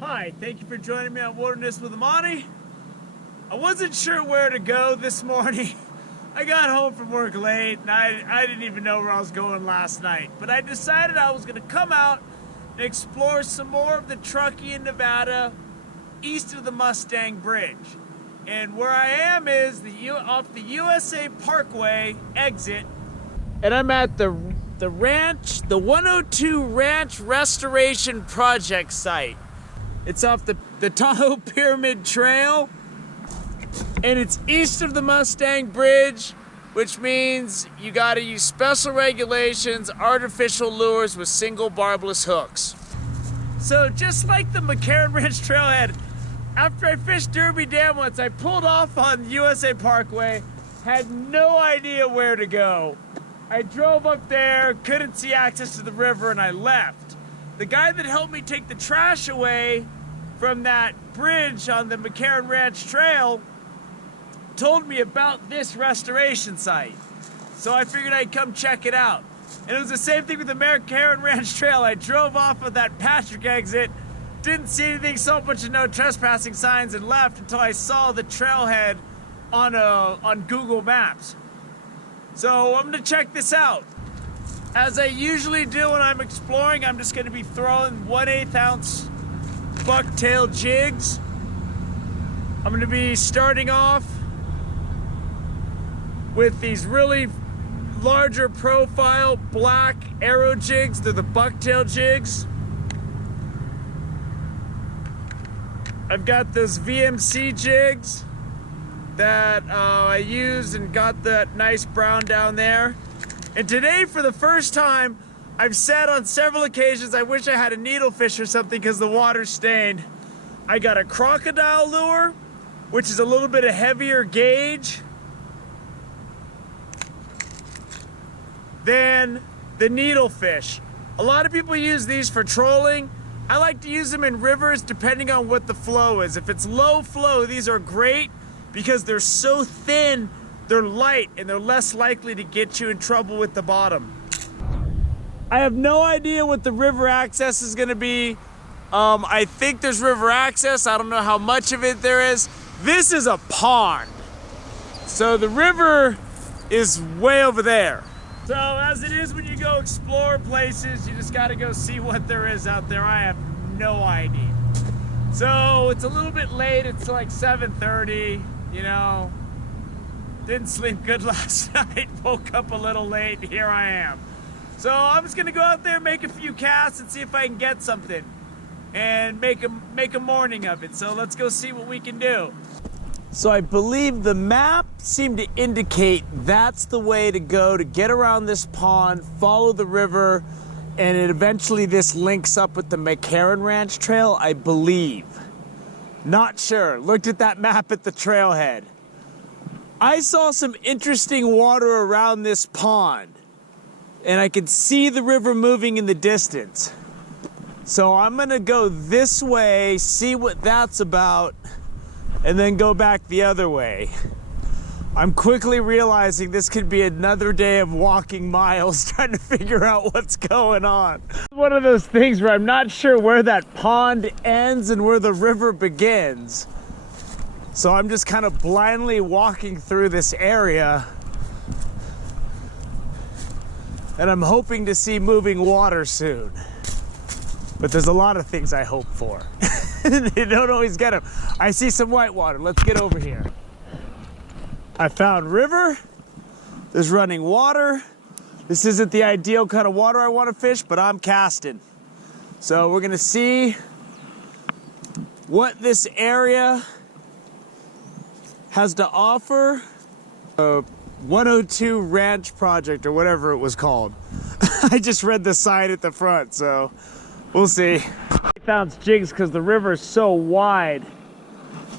Hi, thank you for joining me on Wilderness with Amani. I wasn't sure where to go this morning. I got home from work late and I didn't even know where I was going last night. But I decided I was going to come out and explore some more of the Truckee in Nevada east of the Mustang Bridge. And where I am is off the USA Parkway exit. And I'm at the ranch, the 102 Ranch Restoration Project site. It's off the Tahoe Pyramid Trail, and it's east of the Mustang Bridge, which means you gotta use special regulations, artificial lures with single barbless hooks. So just like the McCarran Ranch Trailhead, after I fished Derby Dam once, I pulled off on USA Parkway, had no idea where to go. I drove up there, couldn't see access to the river, and I left. The guy that helped me take the trash away from that bridge on the McCarran Ranch Trail told me about this restoration site. So I figured I'd come check it out. And it was the same thing with the McCarran Ranch Trail. I drove off of that Patrick exit, didn't see anything, saw a bunch of no trespassing signs, and left until I saw the trailhead on Google Maps. So I'm gonna check this out. As I usually do when I'm exploring, I'm just gonna be throwing 1/8 ounce bucktail jigs. I'm gonna be starting off with these really larger profile black arrow jigs. They're the bucktail jigs. I've got those VMC jigs that I used and got that nice brown down there. And today, for the first time, I've said on several occasions I wish I had a needlefish or something because the water's stained. I got a crocodile lure, which is a little bit of heavier gauge than the needlefish. A lot of people use these for trolling. I like to use them in rivers depending on what the flow is. If it's low flow, these are great because they're so thin, they're light, and they're less likely to get you in trouble with the bottom. I have no idea what the river access is gonna be. I think there's river access. I don't know how much of it there is. This is a pond. So the river is way over there. So as it is when you go explore places, you just gotta go see what there is out there. I have no idea. So it's a little bit late. It's like 7:30, you know. Didn't sleep good last night. Woke up a little late. Here I am. So I'm just gonna go out there, make a few casts, and see if I can get something, and make a morning of it. So let's go see what we can do. So I believe the map seemed to indicate that's the way to go to get around this pond, follow the river, and eventually this links up with the McCarran Ranch Trail, I believe. Not sure. Looked at that map at the trailhead. I saw some interesting water around this pond, and I could see the river moving in the distance. So I'm gonna go this way, see what that's about, and then go back the other way. I'm quickly realizing this could be another day of walking miles trying to figure out what's going on. One of those things where I'm not sure where that pond ends and where the river begins. So I'm just kind of blindly walking through this area, and I'm hoping to see moving water soon. But there's a lot of things I hope for. You don't always get them. I see some white water. Let's get over here. I found river. There's running water. This isn't the ideal kind of water I want to fish, but I'm casting. So we're gonna see what this area has to offer. 102 Ranch Project, or whatever it was called. I just read the sign at the front, so we'll see. I found jigs because the river is so wide,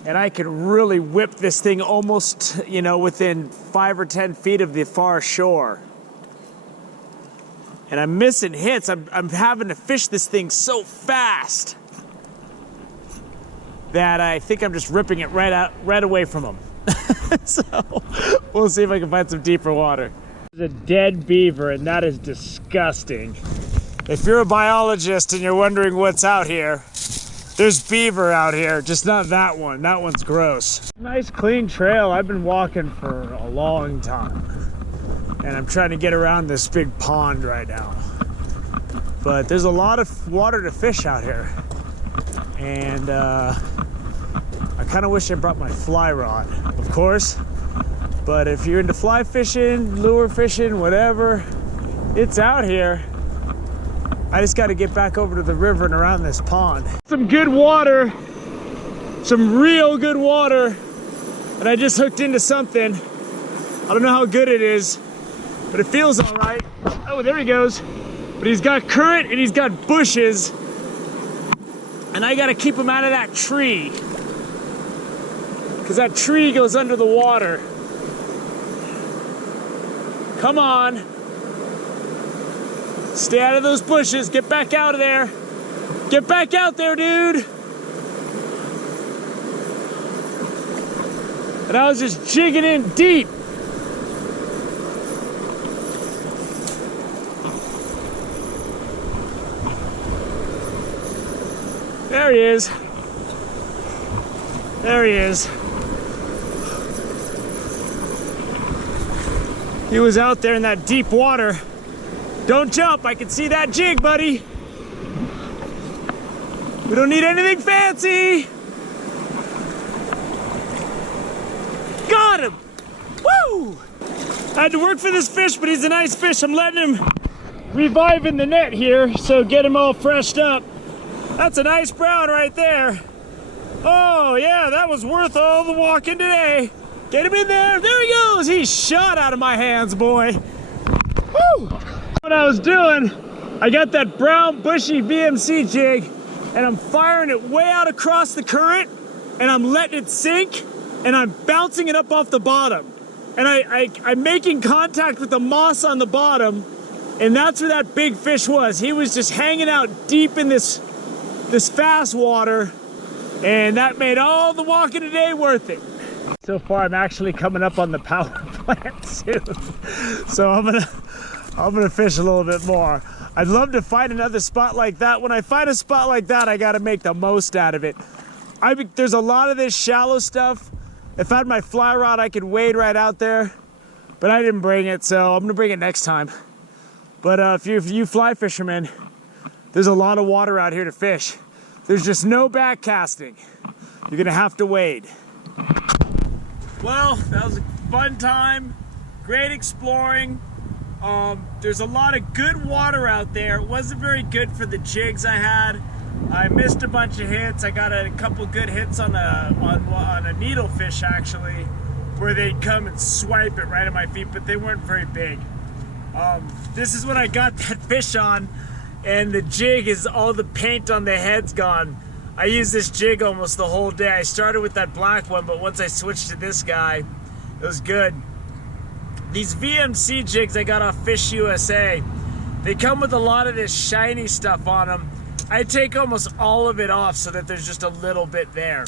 and I can really whip this thing almost, you know, within 5 or 10 feet of the far shore. And I'm missing hits. I'm having to fish this thing so fast that I think I'm just ripping it right away from them. So we'll see if I can find some deeper water. There's a dead beaver, and that is disgusting. If you're a biologist and you're wondering what's out here, There's beaver out here, just not that one. That one's gross. Nice clean trail. I've been walking for a long time. And I'm trying to get around this big pond right now. But there's a lot of water to fish out here. And I kind of wish I brought my fly rod, of course. But if you're into fly fishing, lure fishing, whatever, it's out here. I just got to get back over to the river and around this pond. Some good water, some real good water. And I just hooked into something. I don't know how good it is, but it feels all right. Oh, there he goes. But he's got current and he's got bushes. And I got to keep him out of that tree, because that tree goes under the water. Come on. Stay out of those bushes. Get back out of there. Get back out there, dude. And I was just jigging in deep. There he is. There he is. He was out there in that deep water. Don't jump, I can see that jig, buddy. We don't need anything fancy. Got him! Woo! I had to work for this fish, but he's a nice fish. I'm letting him revive in the net here, so get him all freshed up. That's a nice brown right there. Oh yeah, that was worth all the walking today. Get him in there. There he goes. He's shot out of my hands, boy. Woo! What I was doing, I got that brown bushy VMC jig and I'm firing it way out across the current and I'm letting it sink and I'm bouncing it up off the bottom. And I'm making contact with the moss on the bottom, and that's where that big fish was. He was just hanging out deep in this fast water, and that made all the walking today worth it. So far, I'm actually coming up on the power plant soon. So I'm gonna fish a little bit more. I'd love to find another spot like that. When I find a spot like that, I gotta make the most out of it. There's a lot of this shallow stuff. If I had my fly rod, I could wade right out there, but I didn't bring it, so I'm gonna bring it next time. But if you fly fishermen, there's a lot of water out here to fish. There's just no back casting. You're gonna have to wade. Well, that was a fun time. Great exploring. There's a lot of good water out there. It wasn't very good for the jigs I had. I missed a bunch of hits. I got a couple good hits on a needlefish actually, where they'd come and swipe it right at my feet, but they weren't very big. This is when I got that fish on, and the jig is all the paint on the head's gone. I used this jig almost the whole day. I started with that black one, but once I switched to this guy, it was good. These VMC jigs I got off Fish USA, they come with a lot of this shiny stuff on them. I take almost all of it off so that there's just a little bit there.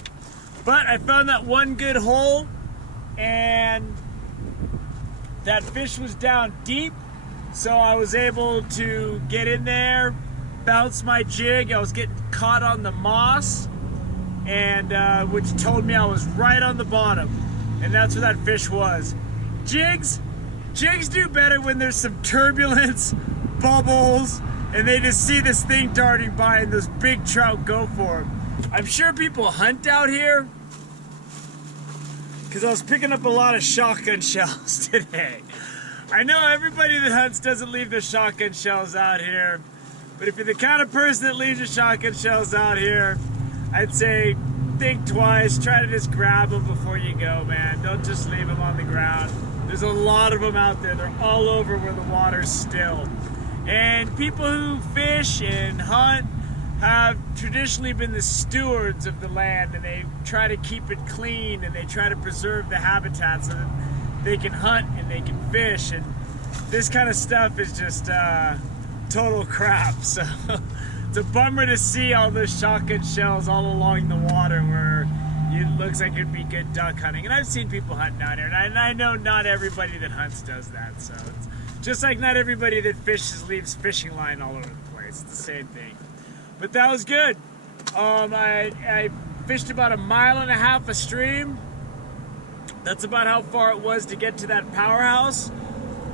But I found that one good hole, and that fish was down deep, so I was able to get in there, bounce my jig. I was getting caught on the moss, and which told me I was right on the bottom, and that's where that fish was. Jigs do better when there's some turbulence, bubbles, and they just see this thing darting by and those big trout go for them. I'm sure people hunt out here, because I was picking up a lot of shotgun shells today. I know everybody that hunts doesn't leave their shotgun shells out here, but if you're the kind of person that leaves your shotgun shells out here, I'd say think twice, try to just grab them before you go, man. Don't just leave them on the ground. There's a lot of them out there. They're all over where the water's still. And people who fish and hunt have traditionally been the stewards of the land, and they try to keep it clean, and they try to preserve the habitat so that they can hunt and they can fish. And this kind of stuff is just total crap. So it's a bummer to see all those shotgun shells all along the water where it looks like it'd be good duck hunting. And I've seen people hunt down here, and I know not everybody that hunts does that. So it's just like not everybody that fishes leaves fishing line all over the place. It's the same thing. But that was good. I fished about 1.5 miles a stream. That's about how far it was to get to that powerhouse.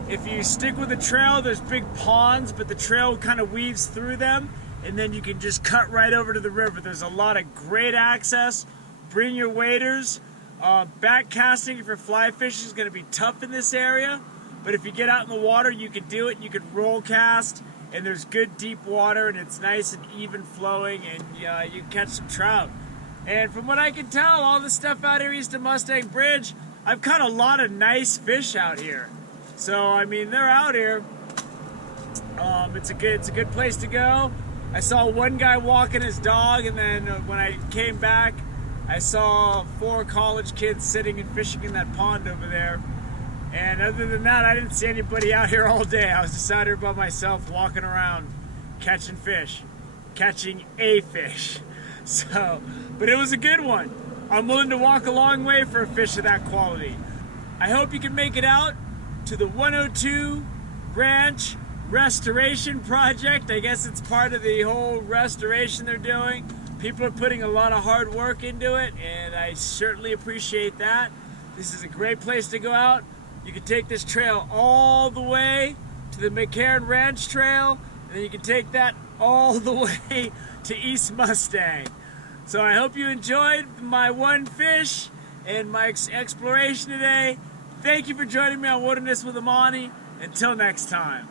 If you stick with the trail, there's big ponds, but the trail kind of weaves through them, and then you can just cut right over to the river. There's a lot of great access. Bring your waders. Back casting if you're fly fishing is going to be tough in this area, but if you get out in the water, you can do it. You can roll cast, and there's good deep water, and it's nice and even flowing, and you can catch some trout. And from what I can tell, all the stuff out here east of Mustang Bridge, I've caught a lot of nice fish out here. So I mean, they're out here. It's a good place to go. I saw one guy walking his dog, and then when I came back, I saw 4 college kids sitting and fishing in that pond over there. And other than that, I didn't see anybody out here all day. I was just out here by myself, walking around, catching fish, catching a fish. So, but it was a good one. I'm willing to walk a long way for a fish of that quality. I hope you can make it out to the 102 Ranch Restoration Project. I guess it's part of the whole restoration they're doing. People are putting a lot of hard work into it, and I certainly appreciate that. This is a great place to go out. You can take this trail all the way to the McCarran Ranch Trail, and then you can take that all the way to East Mustang. So I hope you enjoyed my one fish and my exploration today. Thank you for joining me on Wilderness with Amani. Until next time.